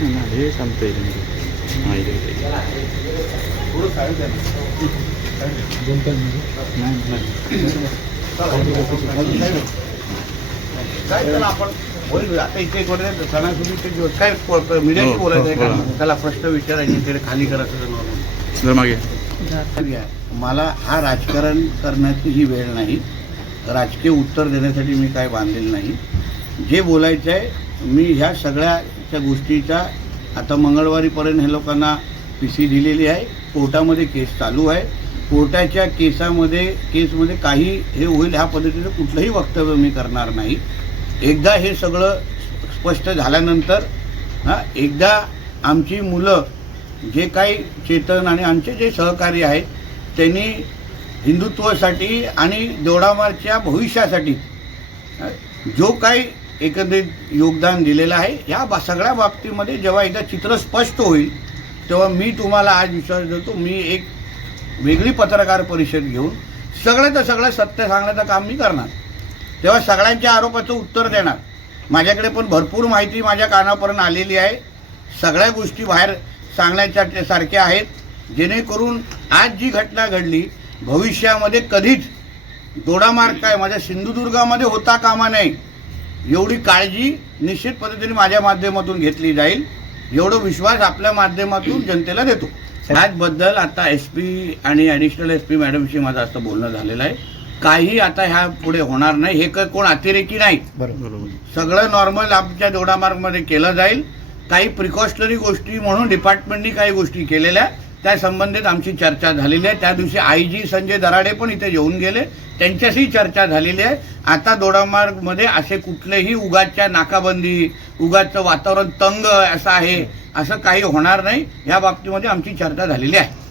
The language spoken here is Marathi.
हे सांगता येईल आपण होईल आता इथे एक सणासुदीचे दिवस काय मीडियाशी बोलायचं आहे का त्याला प्रश्न विचारायचे तिकडे खाली करायचं मागे मला हा राजकारण करण्याची ही वेळ नाही. राजकीय उत्तर देण्यासाठी मी काय बांधलेलं नाही. जे बोलायचं आहे मी ह्या सगळ्या त्या गोष्टीचा आता मंगळवारीपर्यंत हे लोकांना पी सी दिलेली आहे. कोर्टामध्ये केस चालू आहे. कोर्टाच्या केसामध्ये केसमध्ये काही हे होईल ह्या पद्धतीचं कुठलंही वक्तव्य मी करणार नाही. एकदा हे सगळं स्पष्ट झाल्यानंतर हां एकदा आमची मुलं जे काही चेतन आणि आमचे जे सहकारी आहेत त्यांनी हिंदुत्वासाठी आणि दोडामारच्या भविष्यासाठी जो काही एकंदरीत योगदान दिलेलं आहे. या बा सगळ्या बाबतीमध्ये जेव्हा एकदा चित्र स्पष्ट होईल तेव्हा मी तुम्हाला आज विश्वास देतो मी एक वेगळी पत्रकार परिषद घेऊन सगळ्याचं सगळं सत्य सांगण्याचं काम मी करणार. तेव्हा सगळ्यांच्या आरोपाचं उत्तर देणार. माझ्याकडे पण भरपूर माहिती माझ्या कानापर्यंत आलेली आहे. सगळ्या गोष्टी बाहेर सांगण्याच्या सारख्या आहेत. जेणेकरून आज जी घटना घडली भविष्यामध्ये कधीच दोडामार्ग काय माझ्या सिंधुदुर्गामध्ये होता कामा नाही एवढी काळजी निश्चित पद्धतीने माझ्या माध्यमातून घेतली जाईल. एवढं विश्वास आपल्या माध्यमातून जनतेला देतो. बद्दल आता एस पी आणि ॲडिशनल एस पी मॅडमशी माझं असं बोलणं झालेलं आहे. काही आता ह्या पुढे होणार नाही. हे काही कोण अतिरेकी नाही बरोबर. सगळं नॉर्मल आमच्या दोडामार्गमध्ये केलं जाईल. काही प्रिकॉशनरी गोष्टी म्हणून डिपार्टमेंटनी काही गोष्टी केलेल्या त्या संबंधित आमची चर्चा झालेली आहे. त्या दिवशी आय जी संजय दराडे पण इथे येऊन गेले. त्यांच्याशी चर्चा झालेली आहे. आता दोडामार्गमध्ये असे कुठलेही उगाच्या नाकाबंदी उगाचं वातावरण तंग असं आहे असं काही होणार नाही. या बाबतीमध्ये आमची चर्चा झालेली आहे.